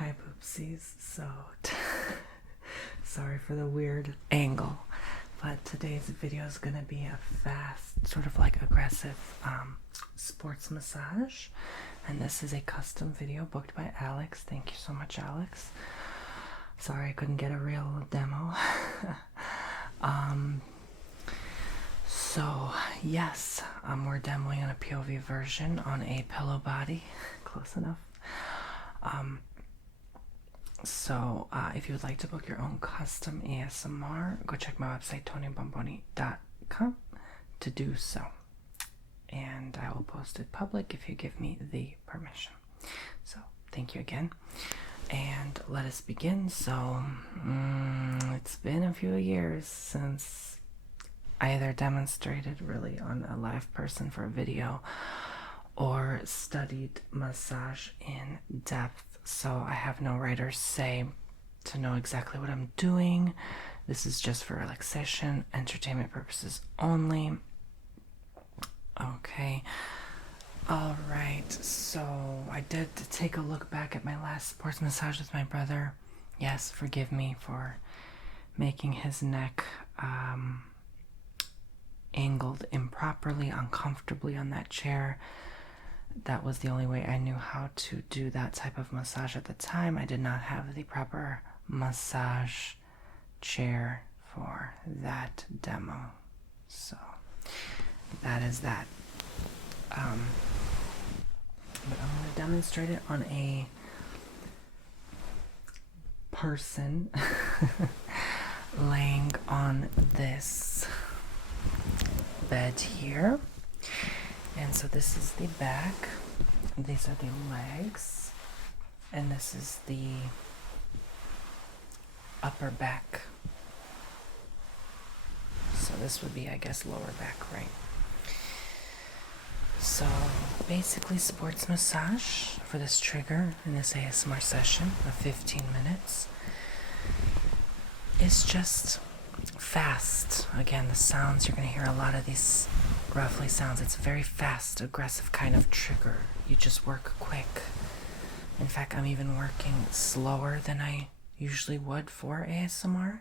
Hi poopsies, so sorry for the weird angle, but today's video is going to be a fast, sort of like aggressive sports massage, and this is a custom video booked by Alex. Thank you so much, Alex. Sorry I couldn't get a real demo. So yes, we're demoing on a POV version on a pillow body. Close enough. So if you would like to book your own custom ASMR, go check my website tonybomboni.com to do so, and I will post it public if you give me the permission. So thank you again, and let us begin. So it's been a few years since I either demonstrated really on a live person for a video or studied massage in depth. So I have no right or say to know exactly what I'm doing. This is just for relaxation, entertainment purposes only. Okay. All right. So I did take a look back at my last sports massage with my brother. Yes, forgive me for making his neck angled improperly, uncomfortably on that chair. That was the only way I knew how to do that type of massage at the time. I did not have the proper massage chair for that demo. So that is that. But I'm going to demonstrate it on a person laying on this bed here. And so this is the back, these are the legs, and this is the upper back. So this would be, I guess, lower back, right? So basically sports massage for this trigger in this ASMR session of 15 minutes is just fast. Again, the sounds, you're going to hear a lot of these roughly sounds. It's a very fast, aggressive kind of trigger. You just work quick. In fact, I'm even working slower than I usually would for ASMR,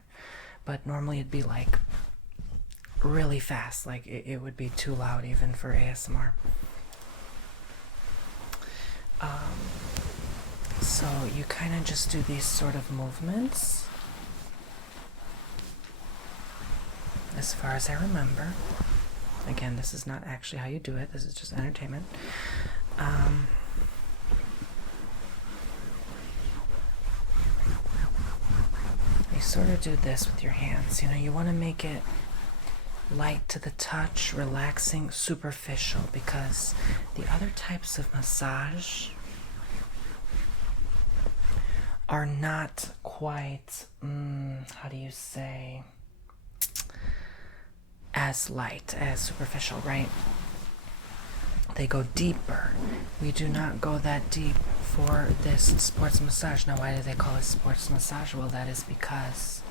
but normally it'd be like really fast, like it would be too loud even for ASMR. So you kind of just do these sort of movements as far as I remember. Again, this is not actually how you do it. This is just entertainment. You sort of do this with your hands. You know, you want to make it light to the touch, relaxing, superficial, because the other types of massage are not quite, how do you say, as light, as superficial, right? They go deeper. We do not go that deep for this sports massage. Now, why do they call it sports massage? Well, that is because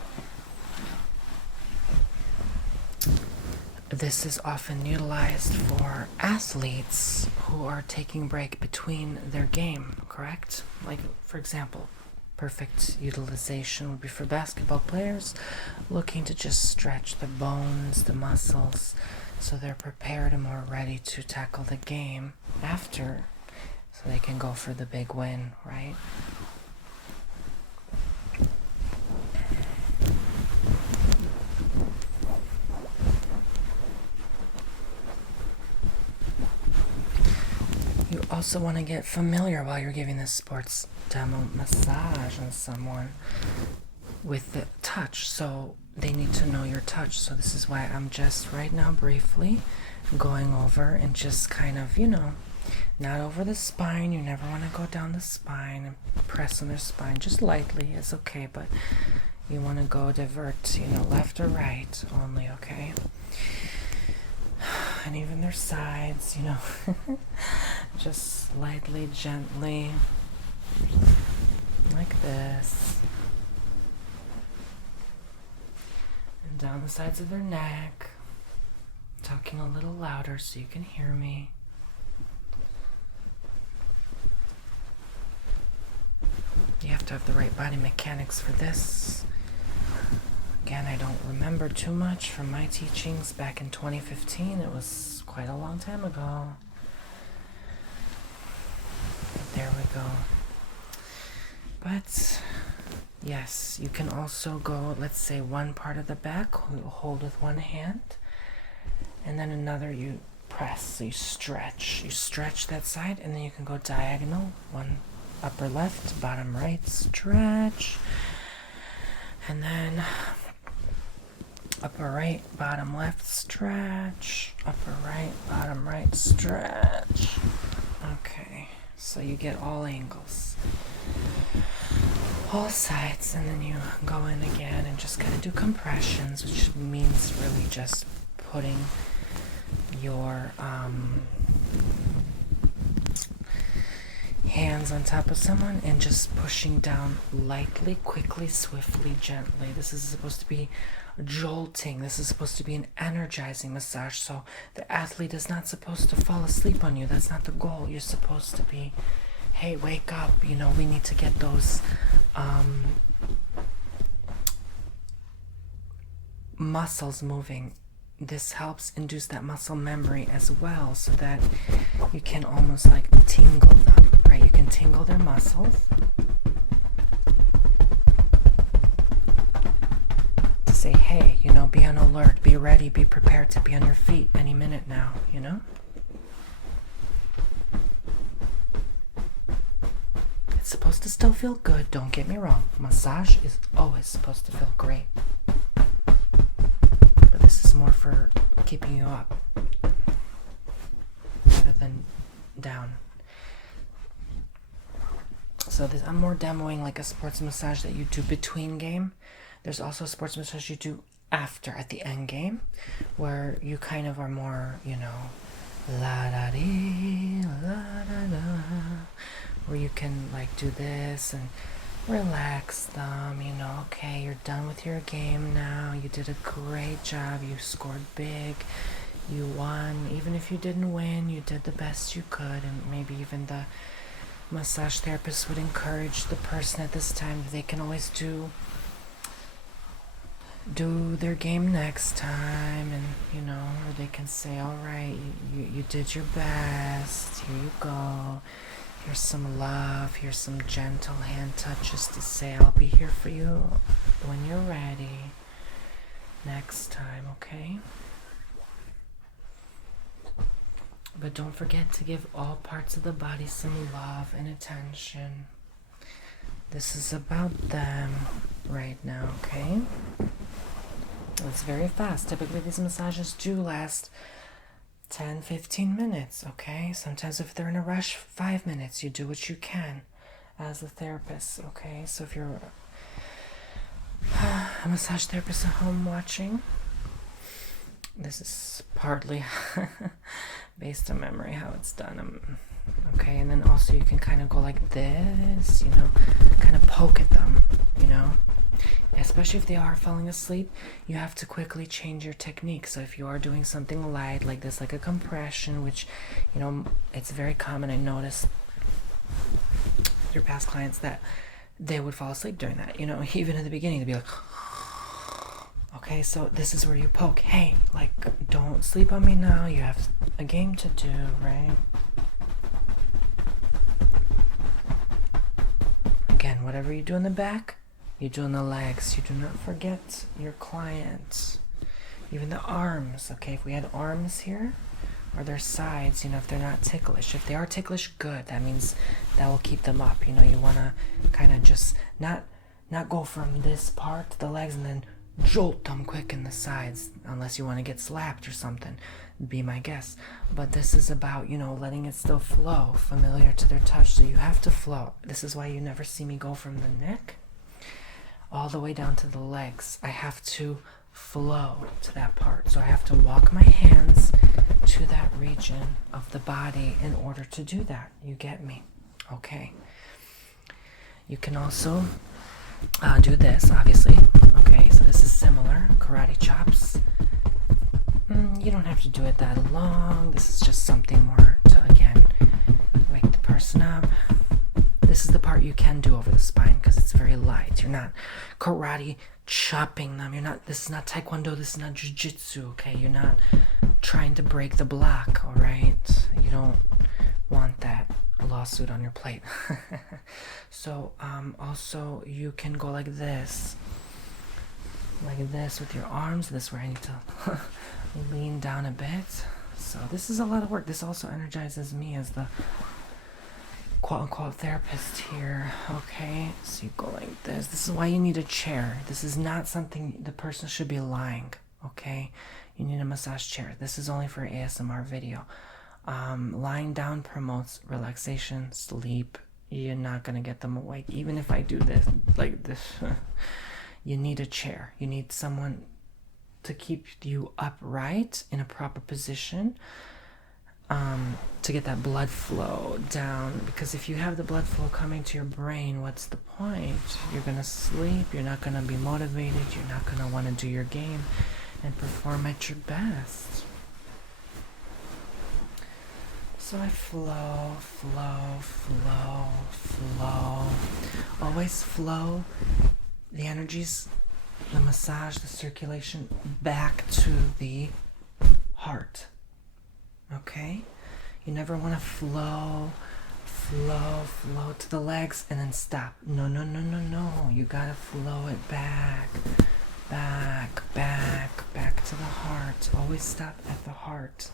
this is often utilized for athletes who are taking break between their game, correct? Like, for example, perfect utilization would be for basketball players looking to just stretch the bones, the muscles, so they're prepared and more ready to tackle the game after, so they can go for the big win, right? You also want to get familiar while you're giving this sports demo massage on someone with the touch, so they need to know your touch. So this is why I'm just right now briefly going over and just kind of, you know, not over the spine. You never want to go down the spine and press on their spine. Just lightly is okay, but you want to go divert, you know, left or right only, okay? And even their sides, you know, just slightly, gently, like this. And down the sides of their neck. Talking a little louder so you can hear me. You have to have the right body mechanics for this. Again, I don't remember too much from my teachings back in 2015. It was quite a long time ago. But there we go. But yes, you can also go, let's say, one part of the back, hold with one hand, and then another you press. So you stretch that side, and then you can go diagonal, one upper left, bottom right, stretch, and then upper right, bottom left, stretch, upper right, bottom right, stretch. Okay, so you get all angles, all sides, and then you go in again and just kind of do compressions, which means really just putting your hands on top of someone and just pushing down lightly, quickly, swiftly, gently. This is supposed to be jolting. This is supposed to be an energizing massage. So the athlete is not supposed to fall asleep on you. That's not the goal. You're supposed to be, hey, wake up. You know, we need to get those muscles moving. This helps induce that muscle memory as well, so that you can almost like tingle them, right? You can tingle their muscles to say, hey, you know, be on alert, be ready, be prepared to be on your feet any minute now, you know? It's supposed to still feel good, don't get me wrong. Massage is always supposed to feel great. This is more for keeping you up rather than down. So this, I'm more demoing like a sports massage that you do between game. There's also a sports massage you do after, at the end game, where you kind of are more, you know, la da dee, la da da, where you can like do this and relax them, you know, okay, you're done with your game now, you did a great job, you scored big, you won. Even if you didn't win, you did the best you could. And maybe even the massage therapist would encourage the person at this time that they can always do their game next time, and you know, or they can say, all right, you did your best, here you go. Here's some love, here's some gentle hand touches to say, I'll be here for you when you're ready next time, okay? But don't forget to give all parts of the body some love and attention. This is about them right now, okay? It's very fast. Typically these massages do last 10-15 minutes, okay? Sometimes if they're in a rush, 5 minutes. You do what you can as a therapist, okay? So if you're a massage therapist at home watching, this is partly based on memory how it's done. Okay, and then also you can kind of go like this, you know, kind of poke at them, you know? Especially if they are falling asleep, you have to quickly change your technique. So if you are doing something light like this, like a compression, which, you know, it's very common, I noticed through past clients that they would fall asleep during that, you know, even in the beginning, they'd be like, okay, so this is where you poke. Hey, like, don't sleep on me now. You have a game to do, right? Again, whatever you do in the back, you do in the legs. You do not forget your client. Even the arms, okay? If we had arms here, or their sides, you know, if they're not ticklish. If they are ticklish, good. That means that will keep them up. You know, you want to kind of just not go from this part to the legs and then jolt them quick in the sides, unless you want to get slapped or something. Be my guest. But this is about, you know, letting it still flow, familiar to their touch. So you have to flow. This is why you never see me go from the neck all the way down to the legs. I have to flow to that part. So I have to walk my hands to that region of the body in order to do that. You get me? Okay. You can also do this, obviously. Okay, so this is similar. Karate chops. You don't have to do it that long. This is just something more to, again, wake the person up. This is the part part you can do over the spine because it's very light. You're not karate chopping them. This is not taekwondo, this is not jiu-jitsu, okay? You're not trying to break the block, all right? You don't want that lawsuit on your plate. So also you can go like this with your arms. This is where I need to lean down a bit. So this is a lot of work. This also energizes me as the quote-unquote therapist here, okay? So you go like this. This is why you need a chair. This is not something the person should be lying, okay? You need a massage chair. This is only for ASMR video. Lying down promotes relaxation, sleep. You're not gonna get them awake. Even if I do this, like this, you need a chair. You need someone to keep you upright in a proper position, to get that blood flow down. Because if you have the blood flow coming to your brain, what's the point? You're gonna sleep. You're not gonna be motivated. You're not gonna want to do your game and perform at your best. So I flow. Always flow the energies, the massage, the circulation back to the heart. Okay? You never want to flow to the legs and then stop. No. You gotta flow it back to the heart. Always stop at the heart,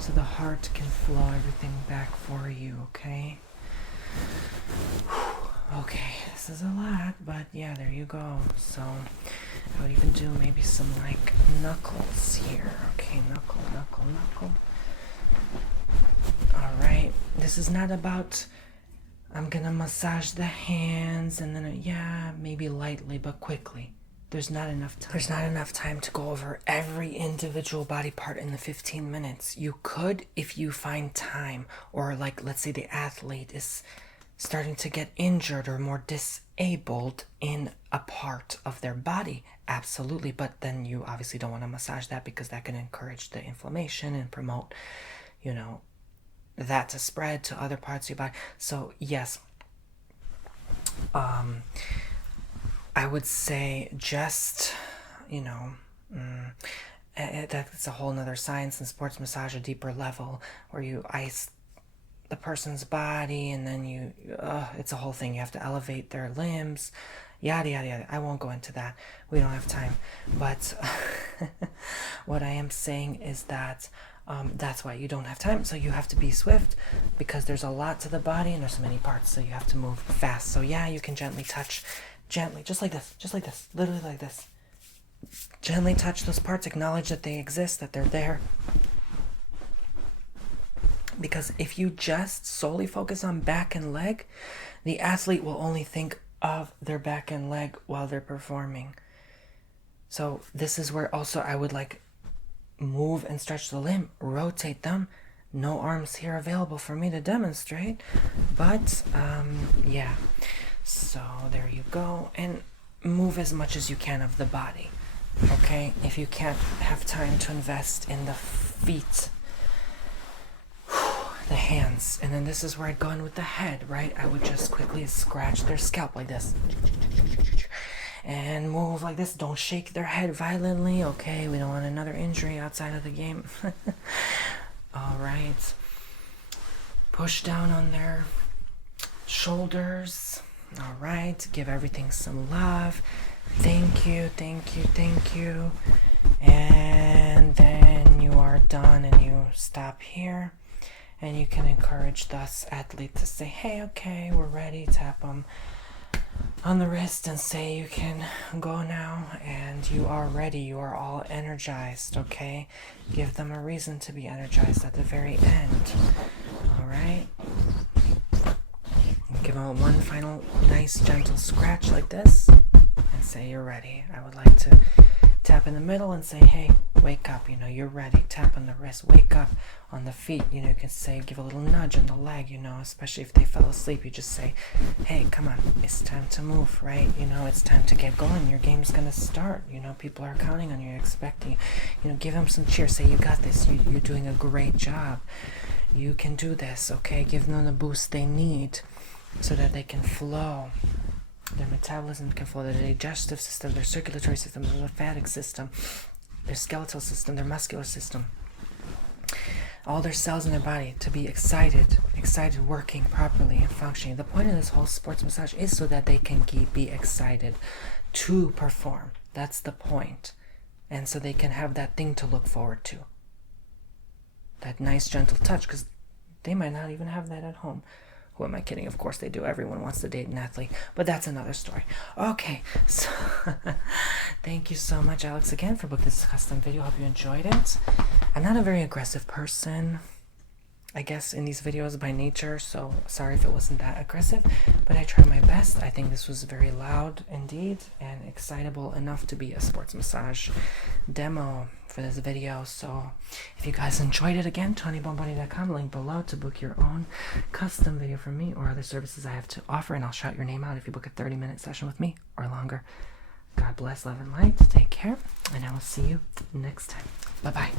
so the heart can flow everything back for you, okay? Okay, this is a lot, but yeah, there you go. So I would even do maybe some like knuckles here. Okay, knuckle. Alright, this is not about I'm gonna massage the hands and then maybe lightly but quickly. There's not enough time. There's not enough time to go over every individual body part in the 15 minutes. You could if you find time, or like let's say the athlete is starting to get injured or more disabled in a part of their body. Absolutely, but then you obviously don't want to massage that because that can encourage the inflammation and promote, that to spread to other parts of your body. So yes, I would say just, that's a whole nother science in sports massage, a deeper level where you ice the person's body and then it's a whole thing. You have to elevate their limbs, yada. I won't go into that. We don't have time. But what I am saying is that that's why you don't have time. So you have to be swift because there's a lot to the body and there's so many parts. So you have to move fast. So you can gently touch. Gently, just like this, literally like this. Gently touch those parts, acknowledge that they exist, that they're there. Because if you just solely focus on back and leg, the athlete will only think of their back and leg while they're performing. So this is where also I would like move and stretch the limb, rotate them. No arms here available for me to demonstrate, but so there you go, and move as much as you can of the body, okay? If you can't have time to invest in the feet, the hands, and then this is where I'd go in with the head, right? I would just quickly scratch their scalp like this and move like this. Don't shake their head violently, okay? We don't want another injury outside of the game. All right, push down on their shoulders. All right, give everything some love. Thank you. And then you are done and you stop here. And you can encourage this athlete to say, hey, okay, we're ready. Tap them on the wrist and say you can go now. And you are ready. You are all energized, okay? Give them a reason to be energized at the very end. All right? Give them one final nice gentle scratch like this and say you're ready. I would like to tap in the middle and say, hey, wake up, you're ready. Tap on the wrist, wake up. On the feet, you can say, give a little nudge on the leg, especially if they fell asleep. You just say, hey, come on, it's time to move, right? It's time to get going. Your game's gonna start. People are counting on you, expecting you. Give them some cheer. Say, you got this. You're doing a great job. You can do this, okay? Give them the boost they need. so that they can flow. Their metabolism can flow, their digestive system, their circulatory system, their lymphatic system, their skeletal system, their muscular system, all their cells in their body to be excited, working properly and functioning. The point of this whole sports massage is so that they can be excited to perform. That's the point. And so they can have that thing to look forward to. That nice, gentle touch, because they might not even have that at home. Who am I kidding? Of course they do. Everyone wants to date an athlete, but that's another story. Okay, so thank you so much, Alex, again for booking this custom video. Hope you enjoyed it. I'm not a very aggressive person, I guess, in these videos by nature, so sorry if it wasn't that aggressive, but I tried my best. I think this was very loud indeed and excitable enough to be a sports massage demo for this video. So if you guys enjoyed it, again, TonyBomboni.com, link below to book your own custom video from me or other services I have to offer, and I'll shout your name out if you book a 30-minute session with me or longer. God bless, love, and light. Take care, and I will see you next time. Bye-bye.